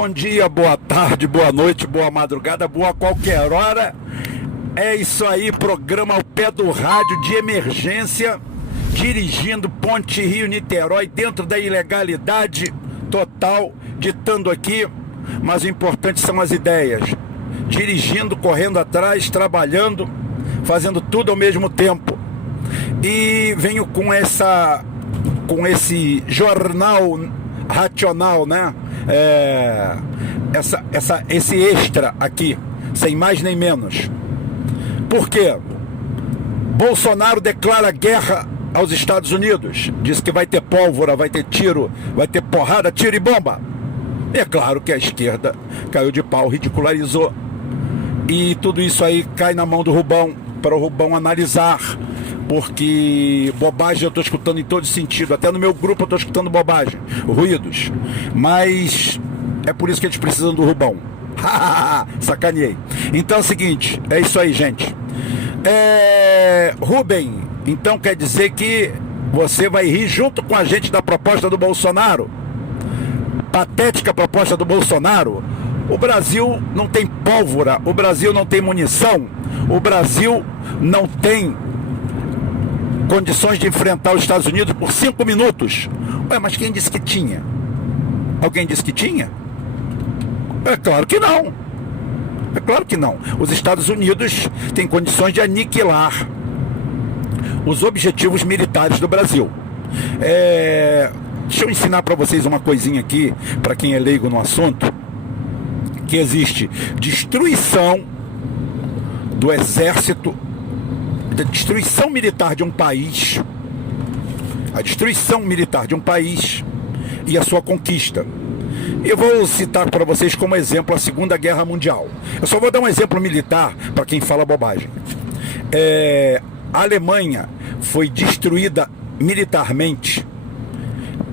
Bom dia, boa tarde, boa noite, boa madrugada, boa qualquer hora. É isso aí, programa ao pé do rádio de emergência, dirigindo Ponte Rio-Niterói dentro da ilegalidade total, ditando aqui, mas o importante são as ideias. Dirigindo, correndo atrás, trabalhando, fazendo tudo ao mesmo tempo. E venho com esse jornal racional, né? Esse extra aqui, sem mais nem menos. Por quê? Bolsonaro declara guerra aos Estados Unidos. Diz que vai ter pólvora, vai ter tiro, vai ter porrada, tiro e bomba. É claro que a esquerda caiu de pau, ridicularizou. E tudo isso aí cai na mão do Rubão, para o Rubão analisar. Porque bobagem eu estou escutando em todo sentido. Até no meu grupo eu estou escutando bobagem, ruídos. Mas é por isso que eles precisam do Rubão. Sacaneei. Então é o seguinte, é isso aí, gente. Rubem, então quer dizer que você vai rir junto com a gente da proposta do Bolsonaro? Patética proposta do Bolsonaro. O Brasil não tem pólvora, o Brasil não tem munição, o Brasil não tem condições de enfrentar os Estados Unidos por 5 minutos. Ué, mas quem disse que tinha? Alguém disse que tinha? É claro que não. É claro que não. Os Estados Unidos têm condições de aniquilar os objetivos militares do Brasil. Deixa eu ensinar para vocês uma coisinha aqui, para quem é leigo no assunto, que existe destruição do exército, da destruição militar de um país, a destruição militar de um país e a sua conquista. Eu vou citar para vocês como exemplo a Segunda Guerra Mundial. Eu só vou dar um exemplo militar para quem fala bobagem. A Alemanha foi destruída militarmente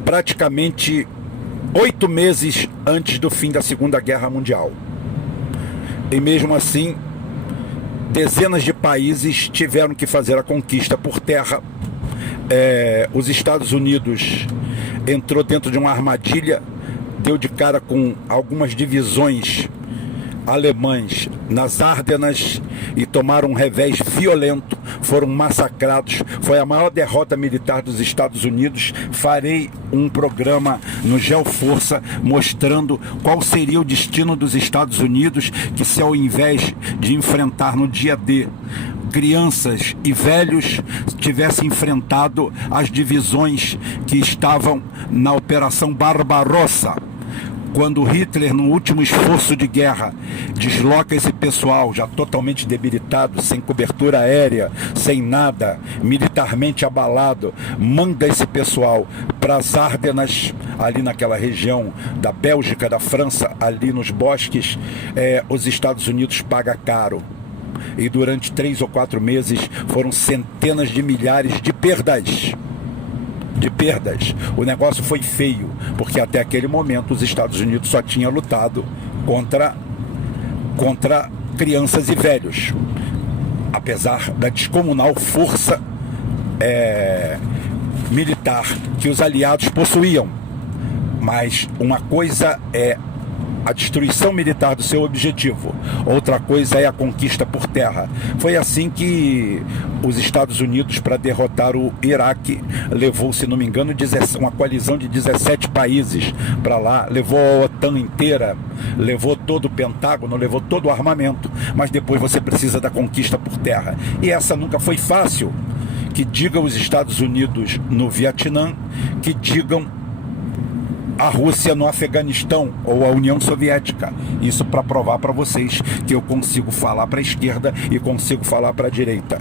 praticamente 8 meses antes do fim da Segunda Guerra Mundial. E mesmo assim, dezenas de países tiveram que fazer a conquista por terra. Os Estados Unidos entrou dentro de uma armadilha, deu de cara com algumas divisões alemãs nas Ardenas e tomaram um revés violento, foram massacrados. Foi a maior derrota militar dos Estados Unidos. Farei um programa no Geoforça mostrando qual seria o destino dos Estados Unidos, que se ao invés de enfrentar no dia D crianças e velhos, tivesse enfrentado as divisões que estavam na Operação Barbarossa, quando Hitler, no último esforço de guerra, desloca esse pessoal já totalmente debilitado, sem cobertura aérea, sem nada, militarmente abalado, manda esse pessoal para as Ardenas, ali naquela região da Bélgica, da França, ali nos bosques. Os Estados Unidos pagam caro. E durante 3 ou 4 meses foram centenas de milhares de perdas. O negócio foi feio, porque até aquele momento os Estados Unidos só tinham lutado contra crianças e velhos, apesar da descomunal força militar que os aliados possuíam. Mas uma coisa é a destruição militar do seu objetivo, outra coisa é a conquista por terra. Foi assim que os Estados Unidos, para derrotar o Iraque, levou, se não me engano, uma coalizão de 17 países para lá, levou a OTAN inteira, levou todo o Pentágono, levou todo o armamento, mas depois você precisa da conquista por terra. E essa nunca foi fácil. Que digam os Estados Unidos no Vietnã, que digam a Rússia no Afeganistão ou a União Soviética. Isso para provar para vocês que eu consigo falar para a esquerda e consigo falar para a direita.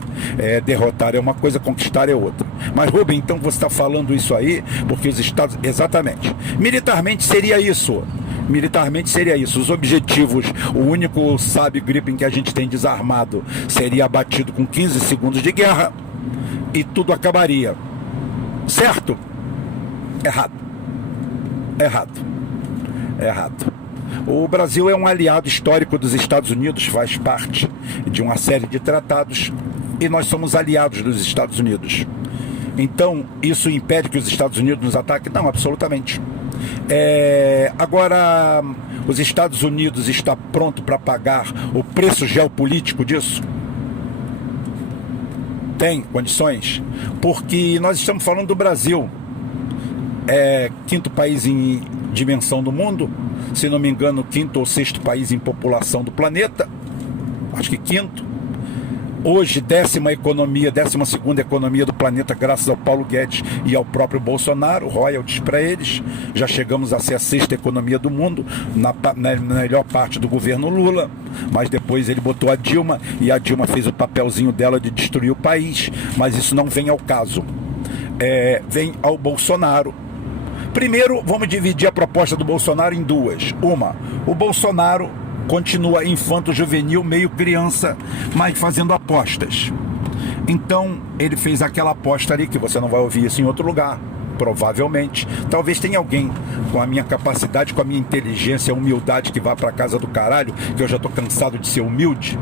Derrotar é uma coisa, conquistar é outra. Mas, Rubem, então você está falando isso aí porque os Estados... Exatamente. Militarmente seria isso. Os objetivos, o único Saab-Gripen que a gente tem desarmado seria abatido com 15 segundos de guerra e tudo acabaria. Certo? Errado. O Brasil é um aliado histórico dos Estados Unidos, faz parte de uma série de tratados e nós somos aliados dos Estados Unidos. Então, isso impede que os Estados Unidos nos ataquem? Não, absolutamente. Agora, Os Estados Unidos está pronto para pagar o preço geopolítico disso? Tem condições? Porque nós estamos falando do Brasil. É quinto país em dimensão do mundo, se não me engano, quinto ou sexto país em população do planeta, acho que quinto. Hoje, 12ª economia do planeta, graças ao Paulo Guedes e ao próprio Bolsonaro, royalties para eles. Já chegamos a ser a sexta economia do mundo, na melhor parte do governo Lula, mas depois ele botou a Dilma, e a Dilma fez o papelzinho dela de destruir o país, mas isso não vem ao caso. Vem ao Bolsonaro. Primeiro, vamos dividir a proposta do Bolsonaro em duas. Uma, o Bolsonaro continua infanto-juvenil, meio criança, mas fazendo apostas. Então, ele fez aquela aposta ali, que você não vai ouvir isso em outro lugar, provavelmente. Talvez tenha alguém com a minha capacidade, com a minha inteligência, a humildade, que vá pra casa do caralho, que eu já tô cansado de ser humilde.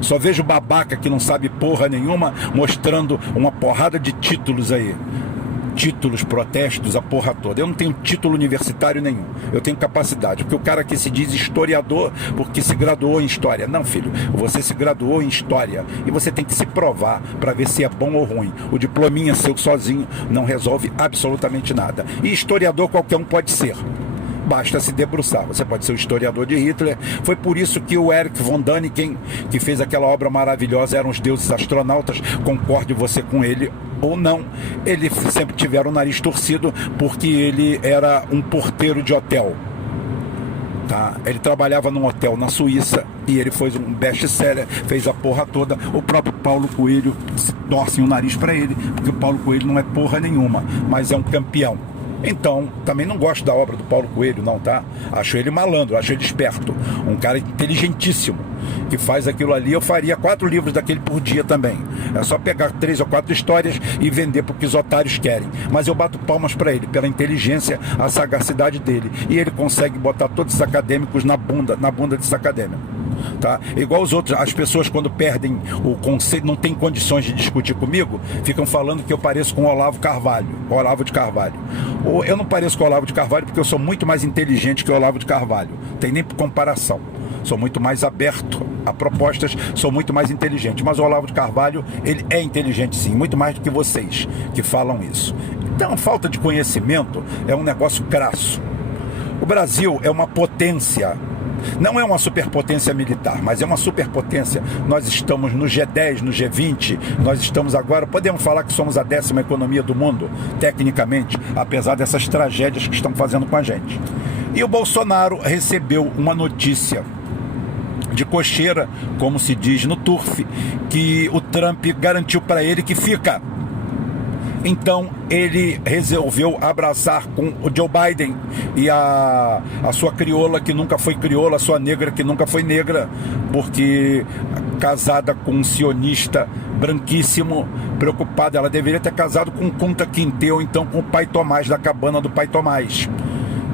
Só vejo babaca que não sabe porra nenhuma, mostrando uma porrada de títulos aí. Títulos, protestos, a porra toda. Eu não tenho título universitário nenhum. Eu tenho capacidade. Porque o cara que se diz historiador porque se graduou em história. Não, filho. Você se graduou em história e você tem que se provar para ver se é bom ou ruim. O diplominha seu sozinho não resolve absolutamente nada. E historiador qualquer um pode ser. Basta se debruçar. Você pode ser o historiador de Hitler. Foi por isso que o Erich von Däniken, que fez aquela obra maravilhosa, Eram os Deuses Astronautas, concorde você com ele ou não, ele sempre tiveram o nariz torcido porque ele era um porteiro de hotel. Tá? Ele trabalhava num hotel na Suíça e ele foi um best-seller, fez a porra toda. O próprio Paulo Coelho torce o nariz para ele, porque o Paulo Coelho não é porra nenhuma, mas é um campeão. Então, também não gosto da obra do Paulo Coelho, não, tá? Acho ele malandro, acho ele esperto. Um cara inteligentíssimo, que faz aquilo ali. Eu faria 4 livros daquele por dia também. É só pegar 3 ou 4 histórias e vender porque os otários querem. Mas eu bato palmas para ele, pela inteligência, a sagacidade dele. E ele consegue botar todos os acadêmicos na bunda desses acadêmicos. Tá? Igual os outros, as pessoas quando perdem o conceito, não tem condições de discutir comigo, ficam falando que eu pareço com o Olavo de Carvalho. Eu não pareço com o Olavo de Carvalho porque eu sou muito mais inteligente que o Olavo de Carvalho, tem nem comparação. Sou muito mais aberto a propostas, sou muito mais inteligente. Mas o Olavo de Carvalho, ele é inteligente sim, muito mais do que vocês que falam isso. Então, falta de conhecimento é um negócio crasso. O Brasil é uma potência. Não é uma superpotência militar, mas é uma superpotência. Nós estamos no G10, no G20, nós estamos agora, podemos falar que somos a 10ª economia do mundo, tecnicamente, apesar dessas tragédias que estão fazendo com a gente. E o Bolsonaro recebeu uma notícia de cocheira, como se diz no turf, que o Trump garantiu para ele que fica. Então ele resolveu abraçar com o Joe Biden e a sua crioula que nunca foi crioula, a sua negra que nunca foi negra, porque casada com um sionista branquíssimo, preocupada, ela deveria ter casado com Kunta Kinte, ou então com o pai Tomás, da cabana do pai Tomás.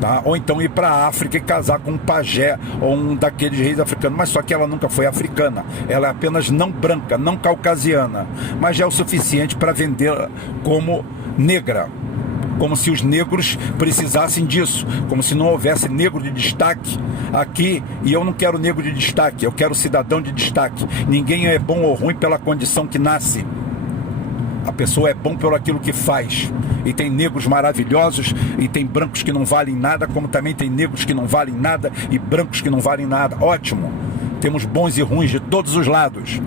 Tá? Ou então ir para a África e casar com um pajé ou um daqueles reis africanos, mas só que ela nunca foi africana, ela é apenas não branca, não caucasiana, mas já é o suficiente para vendê-la como negra, como se os negros precisassem disso, como se não houvesse negro de destaque aqui. E eu não quero negro de destaque, eu quero cidadão de destaque. Ninguém é bom ou ruim pela condição que nasce. A pessoa é bom pelo aquilo que faz. E tem negros maravilhosos, e tem brancos que não valem nada, como também tem negros que não valem nada e brancos que não valem nada. Ótimo. Temos bons e ruins de todos os lados.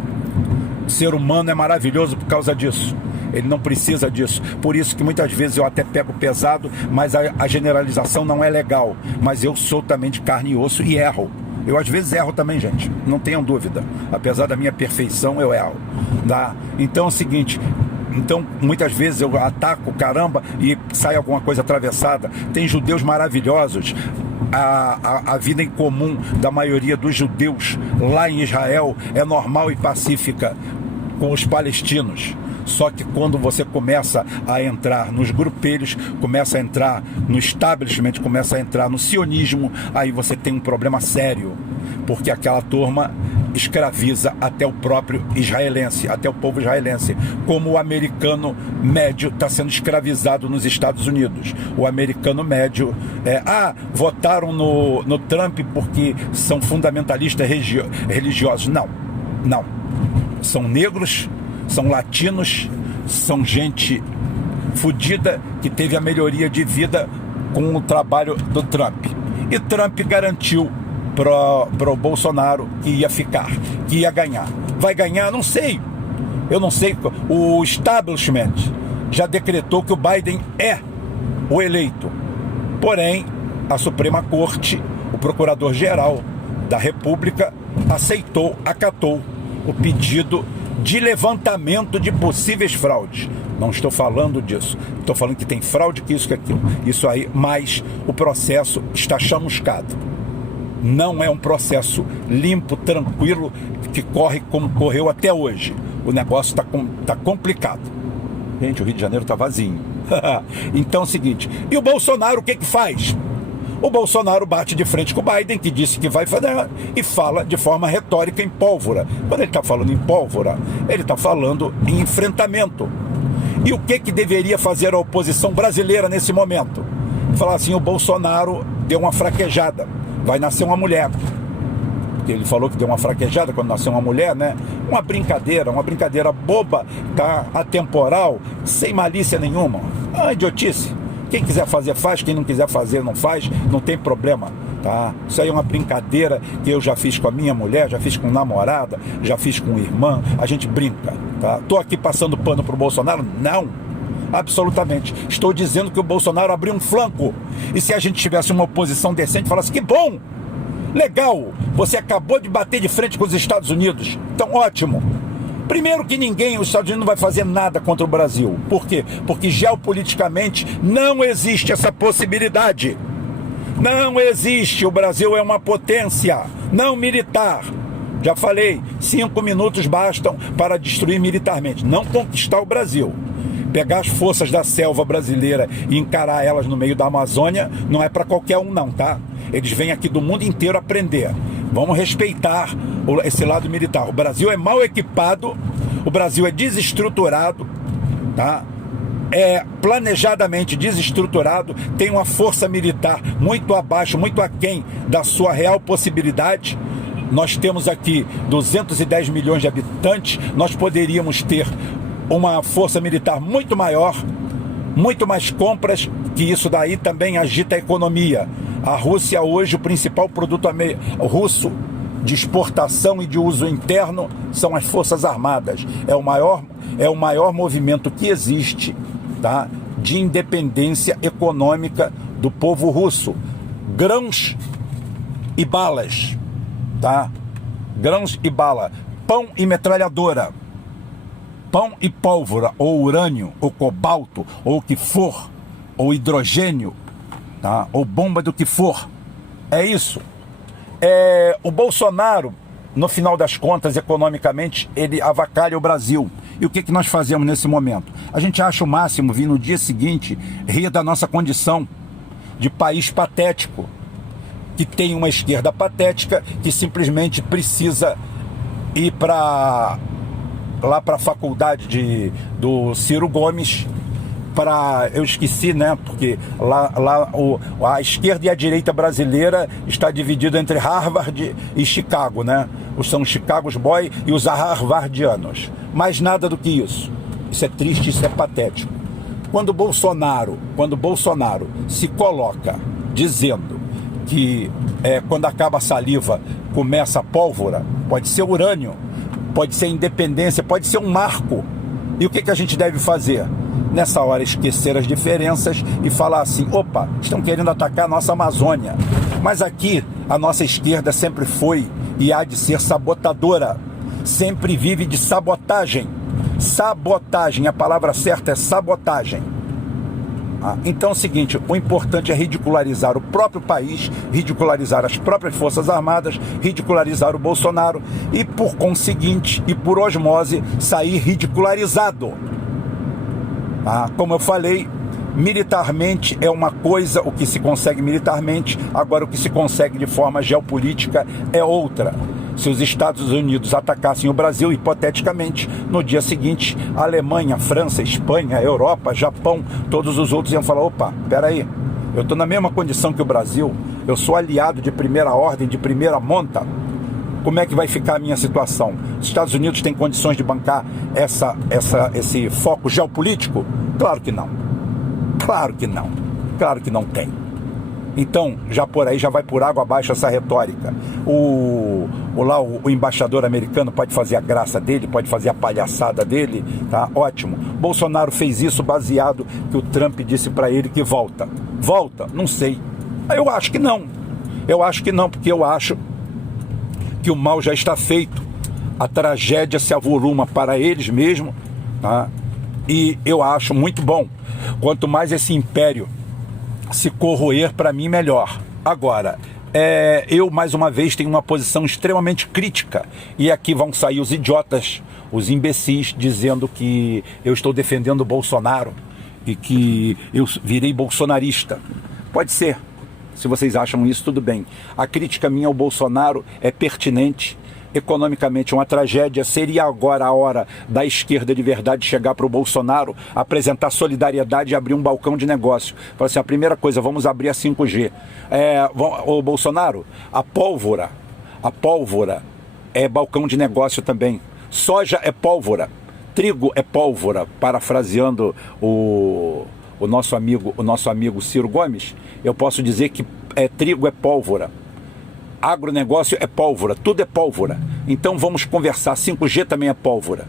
O ser humano é maravilhoso por causa disso. Ele não precisa disso. Por isso que muitas vezes eu até pego pesado, mas a generalização não é legal. Mas eu sou também de carne e osso e erro. Eu às vezes erro também, gente. Não tenham dúvida. Apesar da minha perfeição, eu erro. Tá? Então é o seguinte... Então, muitas vezes eu ataco, caramba, e sai alguma coisa atravessada. Tem judeus maravilhosos. A vida em comum da maioria dos judeus lá em Israel é normal e pacífica com os palestinos. Só que quando você começa a entrar nos grupelhos, começa a entrar no establishment, começa a entrar no sionismo, aí você tem um problema sério. Porque aquela turma escraviza até o próprio israelense, até o povo israelense, como o americano médio está sendo escravizado nos Estados Unidos. O americano médio votaram no Trump porque são fundamentalistas religiosos. Não, não. São negros, são latinos, são gente fodida que teve a melhoria de vida com o trabalho do Trump. E Trump garantiu pro Bolsonaro que ia ficar, que ia ganhar. Vai ganhar? Não sei. Eu não sei. O establishment já decretou que o Biden é o eleito. Porém, a Suprema Corte, o Procurador-Geral da República, acatou o pedido de levantamento de possíveis fraudes. Não estou falando disso. Estou falando que tem fraude, que isso, que aquilo. Isso aí, mas o processo está chamuscado. Não é um processo limpo, tranquilo, que corre como correu até hoje. O negócio está complicado. Gente, o Rio de Janeiro está vazio. Então é o seguinte, e o Bolsonaro o que faz? O Bolsonaro bate de frente com o Biden, que disse que vai fazer, e fala de forma retórica em pólvora. Quando ele está falando em pólvora, ele está falando em enfrentamento. E o que deveria fazer a oposição brasileira nesse momento? Falar assim, o Bolsonaro deu uma fraquejada, vai nascer uma mulher. Porque ele falou que deu uma fraquejada quando nasceu uma mulher, né? Uma brincadeira boba, tá? Atemporal, sem malícia nenhuma. Ah, idiotice. Quem quiser fazer faz, quem não quiser fazer não faz, não tem problema, tá? Isso aí é uma brincadeira que eu já fiz com a minha mulher, já fiz com namorada, já fiz com irmã, a gente brinca, tá? Tô aqui passando pano pro Bolsonaro? Não, absolutamente. Estou dizendo que o Bolsonaro abriu um flanco, e se a gente tivesse uma oposição decente, falasse que bom, legal, você acabou de bater de frente com os Estados Unidos, então ótimo. Primeiro que os Estados Unidos não vai fazer nada contra o Brasil. Por quê? Porque geopoliticamente não existe essa possibilidade. Não existe. O Brasil é uma potência, não militar. Já falei, 5 minutos bastam para destruir militarmente, não conquistar o Brasil. Pegar as forças da selva brasileira e encarar elas no meio da Amazônia não é para qualquer um não, tá? Eles vêm aqui do mundo inteiro aprender. Vamos respeitar esse lado militar. O Brasil é mal equipado, o Brasil é desestruturado, tá? É planejadamente desestruturado, tem uma força militar muito abaixo, muito aquém da sua real possibilidade. Nós temos aqui 210 milhões de habitantes, nós poderíamos ter uma força militar muito maior, muito mais compras, que isso daí também agita a economia. A Rússia hoje, o principal produto russo de exportação e de uso interno são as Forças Armadas. É o maior movimento que existe, tá, de independência econômica do povo russo. Grãos e balas, tá? Grãos e bala, pão e metralhadora, pão e pólvora, ou urânio, ou cobalto, ou o que for, ou hidrogênio, tá? Ou bomba do que for. É isso. O Bolsonaro, no final das contas, economicamente, ele avacalha o Brasil. E o que nós fazemos nesse momento? A gente acha o máximo vir no dia seguinte rir da nossa condição de país patético, que tem uma esquerda patética que simplesmente precisa ir lá para a faculdade do Ciro Gomes, eu esqueci, né? Porque a esquerda e a direita brasileira está dividida entre Harvard e Chicago, né? São os Chicago Boys e os harvardianos. Mas nada do que isso. Isso é triste, isso é patético. Quando o Bolsonaro se coloca dizendo que quando acaba a saliva começa a pólvora, pode ser urânio, pode ser independência, pode ser um marco. E o que a gente deve fazer? Nessa hora, esquecer as diferenças e falar assim, opa, estão querendo atacar a nossa Amazônia. Mas aqui, a nossa esquerda sempre foi e há de ser sabotadora. Sempre vive de sabotagem. Sabotagem, a palavra certa é sabotagem. Então é o seguinte, o importante é ridicularizar o próprio país, ridicularizar as próprias Forças Armadas, ridicularizar o Bolsonaro e, por conseguinte, e por osmose, sair ridicularizado. Como eu falei, militarmente é uma coisa, o que se consegue militarmente, agora o que se consegue de forma geopolítica é outra. Se os Estados Unidos atacassem o Brasil, hipoteticamente, no dia seguinte, a Alemanha, França, Espanha, Europa, Japão, todos os outros iam falar, opa, peraí, eu estou na mesma condição que o Brasil, eu sou aliado de primeira ordem, de primeira monta, como é que vai ficar a minha situação? Os Estados Unidos têm condições de bancar esse foco geopolítico? Claro que não. Claro que não. Claro que não tem. Então, já por aí, já vai por água abaixo essa retórica. O embaixador americano pode fazer a graça dele, pode fazer a palhaçada dele, tá? Ótimo. Bolsonaro fez isso baseado que o Trump disse para ele que volta. Volta? Não sei. Eu acho que não. Eu acho que não, porque eu acho que o mal já está feito. A tragédia se avoluma para eles mesmos, tá? E eu acho muito bom. Quanto mais esse império se corroer, para mim, melhor. Agora, eu, mais uma vez, tenho uma posição extremamente crítica. E aqui vão sair os idiotas, os imbecis, dizendo que eu estou defendendo o Bolsonaro e que eu virei bolsonarista. Pode ser. Se vocês acham isso, tudo bem. A crítica minha ao Bolsonaro é pertinente. Economicamente uma tragédia. Seria agora a hora da esquerda de verdade chegar para o Bolsonaro, apresentar solidariedade e abrir um balcão de negócio. Falar assim, a primeira coisa, vamos abrir a 5G. O Bolsonaro, a pólvora é balcão de negócio também. Soja é pólvora, trigo é pólvora, parafraseando o nosso amigo Ciro Gomes, eu posso dizer que trigo é pólvora. Agronegócio é pólvora, tudo é pólvora. Então vamos conversar, 5G também é pólvora.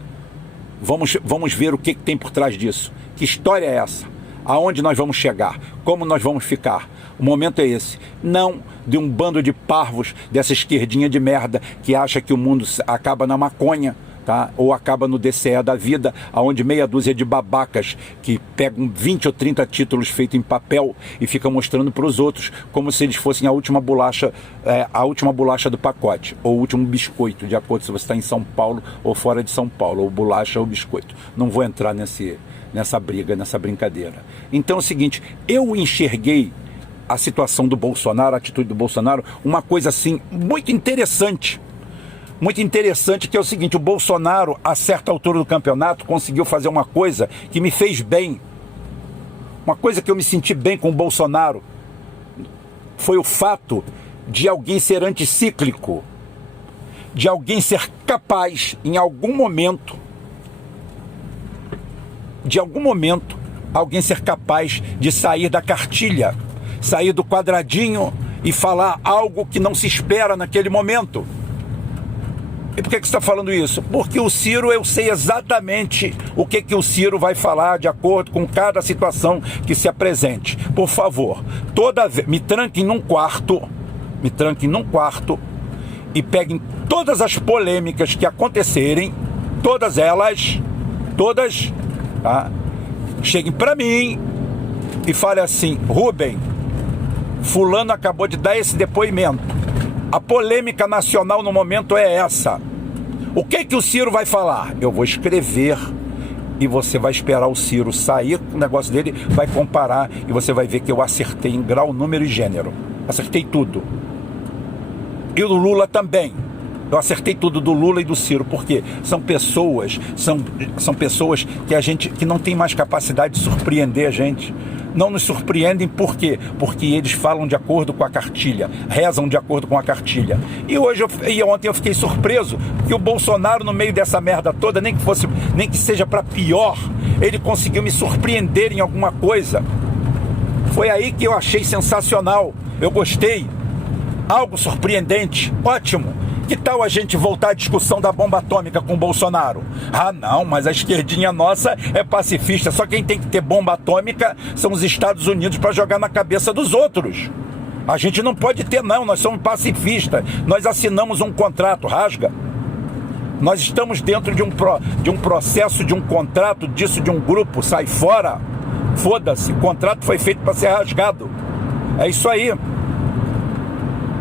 Vamos ver o que tem por trás disso. Que história é essa? Aonde nós vamos chegar? Como nós vamos ficar? O momento é esse. Não de um bando de parvos, dessa esquerdinha de merda que acha que o mundo acaba na maconha, tá? Ou acaba no DCE da vida, onde meia dúzia de babacas que pegam 20 ou 30 títulos feitos em papel e ficam mostrando para os outros como se eles fossem a última bolacha do pacote, ou o último biscoito, de acordo se você está em São Paulo ou fora de São Paulo, ou bolacha ou biscoito. Não vou entrar nessa briga, nessa brincadeira. Então é o seguinte, eu enxerguei a situação do Bolsonaro, a atitude do Bolsonaro, uma coisa assim muito interessante, que é o seguinte, o Bolsonaro, a certa altura do campeonato, conseguiu fazer uma coisa que me fez bem, uma coisa que eu me senti bem com o Bolsonaro, foi o fato de alguém ser anticíclico, de alguém ser capaz, em algum momento, alguém ser capaz de sair da cartilha, sair do quadradinho e falar algo que não se espera naquele momento. E por que você está falando isso? Porque o Ciro, eu sei exatamente o que o Ciro vai falar de acordo com cada situação que se apresente. Por favor, me tranquem num quarto e peguem todas as polêmicas que acontecerem, todas elas, tá? Cheguem para mim e falem assim, Rubem, fulano acabou de dar esse depoimento. A polêmica nacional no momento é essa. O que o Ciro vai falar? Eu vou escrever e você vai esperar o Ciro sair com o negócio dele, vai comparar e você vai ver que eu acertei em grau, número e gênero. Acertei tudo. E o Lula também. Eu acertei tudo do Lula e do Ciro, porque são pessoas que não tem mais capacidade de surpreender a gente. Não nos surpreendem por quê? Porque eles falam de acordo com a cartilha, rezam de acordo com a cartilha. E ontem eu fiquei surpreso que o Bolsonaro, no meio dessa merda toda, nem que seja para pior, ele conseguiu me surpreender em alguma coisa. Foi aí que eu achei sensacional. Eu gostei. Algo surpreendente. Ótimo. Que tal a gente voltar à discussão da bomba atômica com o Bolsonaro? Ah, não, mas a esquerdinha nossa é pacifista. Só quem tem que ter bomba atômica são os Estados Unidos para jogar na cabeça dos outros. A gente não pode ter, não. Nós somos pacifistas. Nós assinamos um contrato, rasga. Nós estamos dentro de um processo, de um contrato, disso, de um grupo. Sai fora. Foda-se. O contrato foi feito para ser rasgado. É isso aí.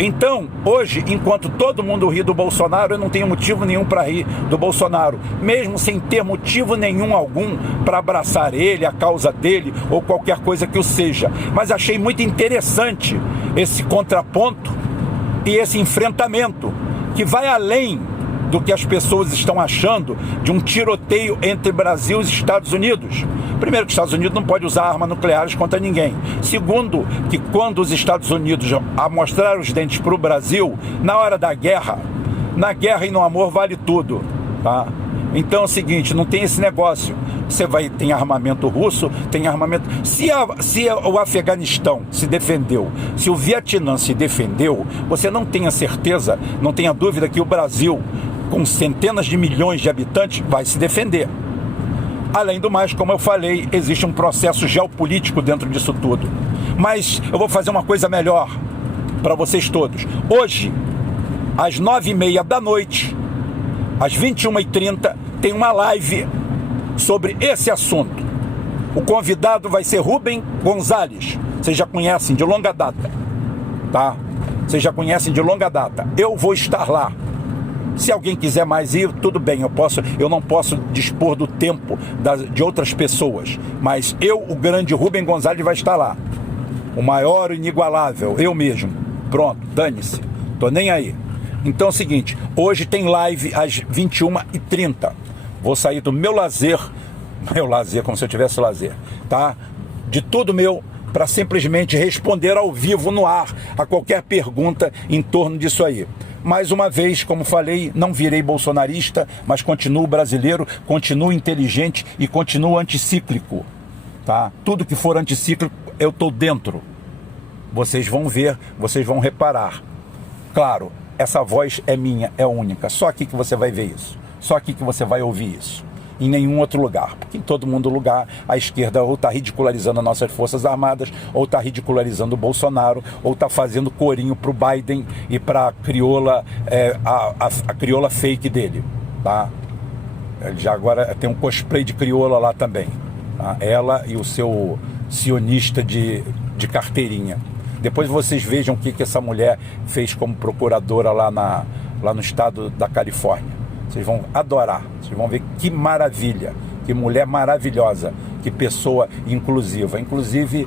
Então, hoje, enquanto todo mundo ri do Bolsonaro, eu não tenho motivo nenhum para rir do Bolsonaro, mesmo sem ter motivo nenhum algum para abraçar ele, a causa dele ou qualquer coisa que o seja. Mas achei muito interessante esse contraponto e esse enfrentamento que vai além do que as pessoas estão achando de um tiroteio entre Brasil e Estados Unidos. Primeiro, que os Estados Unidos não pode usar armas nucleares contra ninguém. Segundo, que quando os Estados Unidos mostraram os dentes para o Brasil, na hora da guerra, na guerra e no amor vale tudo, tá? Então é o seguinte, não tem esse negócio. Você tem armamento russo, tem armamento... Se o Afeganistão se defendeu, se o Vietnã se defendeu, você não tenha certeza, não tenha dúvida que o Brasil, com centenas de milhões de habitantes, vai se defender. Além do mais, como eu falei, existe um processo geopolítico dentro disso tudo. Mas eu vou fazer uma coisa melhor para vocês todos. Hoje, às 9h30 da noite, às 21h30, tem uma live sobre esse assunto. O convidado vai ser Rubem Gonzalez. Vocês já conhecem de longa data, tá? Vocês já conhecem de longa data. Eu vou estar lá. Se alguém quiser mais ir, tudo bem, eu não posso dispor do tempo de outras pessoas, mas o grande Rubem Gonzalez vai estar lá. O maior, o inigualável, eu mesmo. Pronto, dane-se, tô nem aí. Então é o seguinte, hoje tem live às 21h30. Vou sair do meu lazer, como se eu tivesse lazer, tá? De tudo meu, para simplesmente responder ao vivo no ar a qualquer pergunta em torno disso aí. Mais uma vez, como falei, não virei bolsonarista, mas continuo brasileiro, continuo inteligente e continuo anticíclico, tá? Tudo que for anticíclico, eu estou dentro. Vocês vão ver, vocês vão reparar. Claro, essa voz é minha, é única. Só aqui que você vai ver isso. Só aqui que você vai ouvir isso. Em nenhum outro lugar. Porque em todo mundo lugar, a esquerda ou está ridicularizando as nossas Forças Armadas, ou está ridicularizando o Bolsonaro, ou está fazendo corinho para o Biden e para a crioula, a crioula fake dele. Tá? Ele já agora tem um cosplay de crioula lá também. Tá? Ela e o seu sionista de carteirinha. Depois vocês vejam o que essa mulher fez como procuradora lá no estado da Califórnia. Vocês vão adorar, vocês vão ver que maravilha, que mulher maravilhosa, que pessoa inclusiva. Inclusive,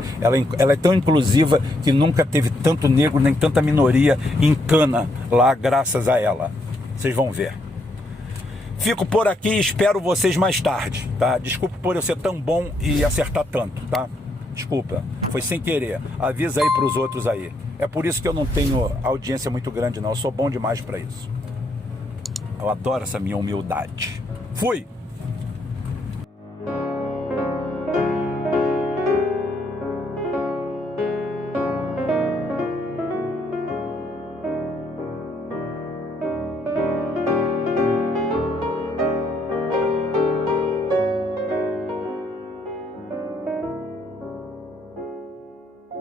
ela é tão inclusiva que nunca teve tanto negro nem tanta minoria em cana lá, graças a ela. Vocês vão ver. Fico por aqui e espero vocês mais tarde, tá? Desculpa por eu ser tão bom e acertar tanto, tá? Desculpa, foi sem querer. Avisa aí para os outros aí. É por isso que eu não tenho audiência muito grande não, eu sou bom demais para isso. Eu adoro essa minha humildade. Fui!